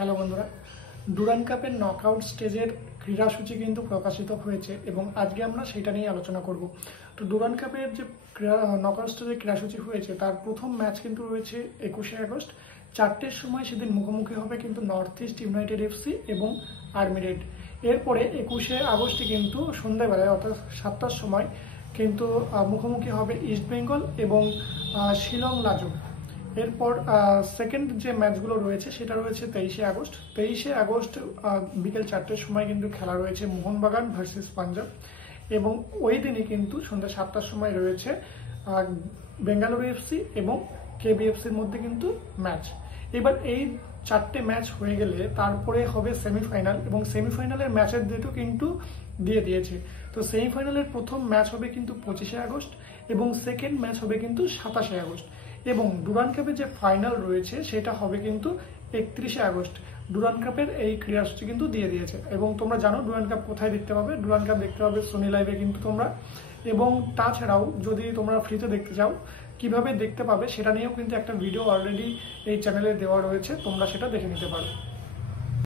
Hello বন্ধুরা, Durand কাপের knockout স্টেজের ক্রীড়াসূচি কিন্তু প্রকাশিত হয়েছে এবং আজকে আমরা সেটা নিয়ে আলোচনা করব। তো ডুরান্ড কাপের যে নকআউট স্টেজের ক্রীড়াসূচি হয়েছে তার প্রথম ম্যাচ কিন্তু রয়েছে 21শে আগস্ট। 4টের সময় সেদিন মুখোমুখি হবে কিন্তু নর্থ ইস্ট ইউনাইটেড এফসি এবং আর্মি রেড। এরপরে 21শে আগস্টে কিন্তু সন্ধ্যাবেলায় অর্থাৎ 7টার সময় কিন্তু মুখোমুখি হবে ইস্ট বেঙ্গল এবং শিলং লাজং। এরপর সেকেন্ড যে ম্যাচগুলো রয়েছে সেটা রয়েছে 23শে আগস্ট। 23শে আগস্ট বিকেল 4টের সময় কিন্তু খেলা রয়েছে মোহনবাগান ভার্সেস পাঞ্জাব এবং ওই দিনই কিন্তু সন্ধ্যা 7টার সময় রয়েছে বেঙ্গালুরু এফসি এবং কেবিএফসির মধ্যে কিন্তু ম্যাচ। এবার এই 4টে ম্যাচ হয়ে গেলে তারপরে হবে সেমিফাইনাল এবং সেমিফাইনালের ম্যাচের ডেটও কিন্তু দিয়ে দিয়েছে। তো সেমিফাইনালের প্রথম ম্যাচ হবে কিন্তু 25শে আগস্ট এবং সেকেন্ড ম্যাচ হবে কিন্তু 27শে আগস্ট এবং ডুরান্ড কাপের যে ফাইনাল রয়েছে সেটা হবে কিন্তু 31শে আগস্ট। ডুরান্ড কাপের এই ক্রীড়াসূচি কিন্তু দিয়ে দিয়েছে এবং তোমরা জানো ডুরান্ড কাপ কোথায় দেখতে পাবে। ডুরান্ড কাপ দেখতে পাবে সোনি লাইভে কিন্তু তোমরা, এবং তাছাড়াও যদি তোমরা ফ্রিতে দেখতে চাও কিভাবে দেখতে পাবে সেটা নিয়েও কিন্তু একটা ভিডিও অলরেডি এই চ্যানেলে দেওয়া রয়েছে, তোমরা সেটা দেখে নিতে পারো।